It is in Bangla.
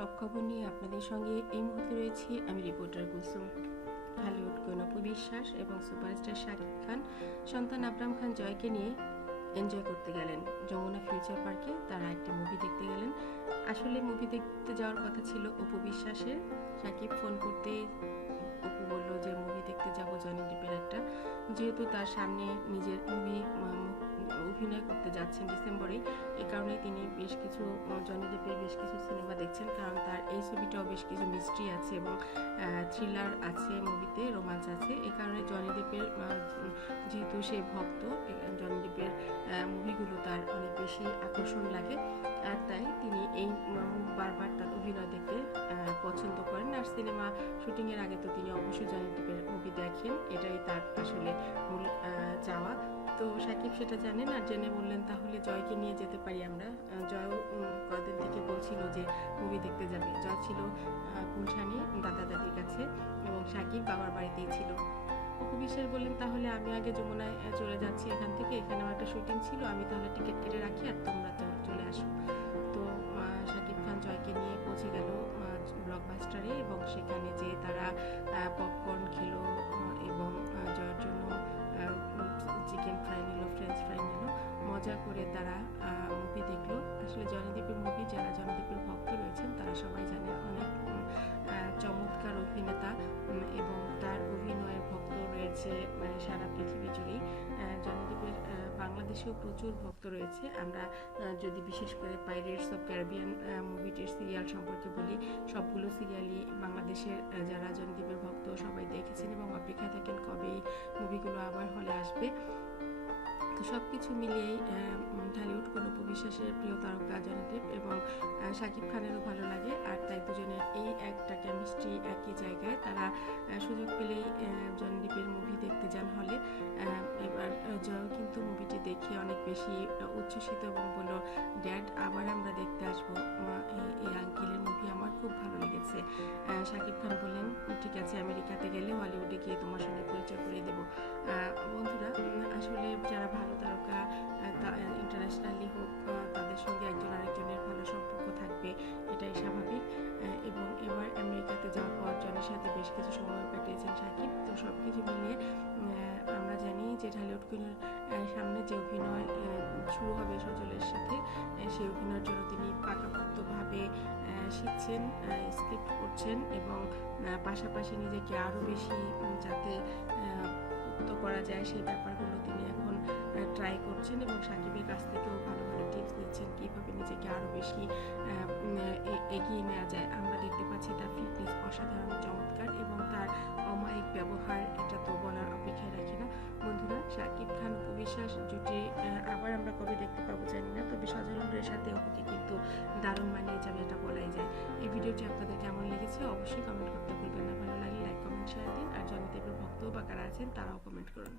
সব খবর নিয়ে আপনাদের সঙ্গে এই মুহূর্তে রয়েছি। আমি রিপোর্টার কুসুম হলিউড গণপু বিশ্বাস এবং সুপারস্টার শাকিব খান, সন্তান আবরাম খান জয়কে নিয়ে এনজয় করতে গেলেন। যমুনা ফিউচার পার্কে তারা একটি মুভি দেখতে গেলেন। আসলে মুভি দেখতে যাওয়ার কথা ছিল অপু বিশ্বাসের। সাকিব ফোন করতে অপু বলল যে, মুভি দেখতে যাব জনি ডিপের একটা। যেহেতু তার সামনে নিজের মুভি অভিনয় করতে যাচ্ছেন ডিসেম্বরে। এই কারণে তিনি বেশ কিছু জনি দেবের বেশ কিছু সিনেমা দেখছেন কারণ তার এই ছবিটাও বেশ কিছু মিস্ট্রি আছে এবং থ্রিলার আছে মুভিতে রোমাঞ্চ আছে। এই কারণে জনি দেবের যেহেতু সে ভক্ত জনি দেবের মুভিগুলো তার অনেক বেশি আকর্ষণ লাগে। আর তাই তিনি এই বারবার তার অভিনয় দেখতে পছন্দ করেন। আর সিনেমা শুটিংয়ের আগে তো তিনি অবশ্যই জনি দেবের মুভি দেখেন। এটাই তার আসলে মূল তো সাকিব সেটা জানেন আর জেনে বললেন, তাহলে জয়কে নিয়ে যেতে পারি আমরা। জয়ও কদিন থেকে বলছিল যে মুভি দেখতে যাবে। জয় ছিল গুলশানে দাদা দাদির কাছে এবং সাকিব বাবার বাড়িতেই ছিল। অপু বিশ্বাস বললেন, তাহলে আমি আগে যমুনায় চলে যাচ্ছি এখান থেকে। এখানে আমার একটা শুটিং ছিল। আমি তাহলে টিকিট কেটে রাখি আর তোমরা চলে আসো। তো সাকিব খান জয়কে নিয়ে পৌঁছে গেল ব্লকবাস্টারে এবং সেখানে যে তারা মজা করে তারা মুভি দেখল। আসলে জনদীপের মুভি যারা জনদীপের ভক্ত রয়েছেন, তারা সবাই জানেন অনেক চমৎকার অভিনেতা এবং তার অভিনয়ের ভক্ত রয়েছে মানে সারা পৃথিবী জুড়েই। জনদীপের বাংলাদেশেও প্রচুর ভক্ত রয়েছে। আমরা যদি বিশেষ করে পাইরেটস অফ ক্যারিবিয়ান মুভিটির সিরিয়াল সম্পর্কে বলি, সবগুলো সিরিয়ালই বাংলাদেশের যারা জনদীপের ভক্ত সবাই দেখেছেন এবং অপেক্ষায় থাকেন কবে এই মুভিগুলো আবার হলে আসবে। তো সব কিছু মিলিয়েই ঢালিউড কোনো বিশ্বাসের প্রিয় তারকা জনদীপ এবং শাকিব খানেরও ভালো লাগে। আর তাই দুজনের এই একটা কেমিস্ট্রি একই জায়গায়। তারা সুযোগ পেলেই জনদীপের মুভি দেখতে যান হলে এবার জয় কিন্তু মুভিটি দেখে অনেক বেশি উচ্ছ্বসিত এবং বলল ড্যাড আবার আমরা দেখতে আসব। লেগেছে শাকিব খান বললেন ঠিক আছে, আমেরিকাতে গেলে হলিউডে গিয়ে তোমার সঙ্গে পরিচয় করে দেবো। বন্ধুরা আসলে যারা ভালো তারকা ইন্টারন্যাশনালি হোক তাদের সঙ্গে একজন আরেকজনের ভালো সম্পর্ক থাকবে, এটাই স্বাভাবিক। এবং এবার আমেরিকাতে যাওয়ার পর জনের সাথে বেশ কিছু সময় কাটিয়েছেন সাকিব তো সব কিছু মিলিয়ে আমরা জানি যে ঢালিউড কুইনের সামনে যে অভিনয় শুরু হবে সজলের সাথে সেই অভিনয়ের জন্য তিনি পাকাপোক্তভাবে শিখছেন স্ক্রিপ্ট করছেন এবং পাশাপাশি নিজেকে আরও বেশি যাতে উক্ত করা যায় সেই ব্যাপারগুলো তিনি এখন ট্রাই করছেন এবং সাকিবের কাছ থেকেও ভালো ভালো টিপস নিচ্ছেন কীভাবে নিজেকে আরও বেশি এগিয়ে নেওয়া যায়। আমরা দেখতে পাচ্ছি তার অসাধারণ, চমৎকার এবং তার অমায়িক ব্যবহার এটা তো বলার অপেক্ষায় রাখি না। বন্ধুরা, শাকিব খান উপবিশ্বাস জুটি আবার আমরা কবে দেখতে পাবো জানি না, তবে সজলের সাথে অপুকে কিন্তু দারুণ মানিয়ে যাবে এটা বলাই যায়। এই ভিডিওটি আপনাদের কেমন লেগেছে অবশ্যই কমেন্ট করতে ভুলবেন না। ভালো লাগলে লাইক কমেন্ট শেয়ার দিন। আর জনদেবের ভক্ত বা কারা আছেন, তারাও কমেন্ট করুন।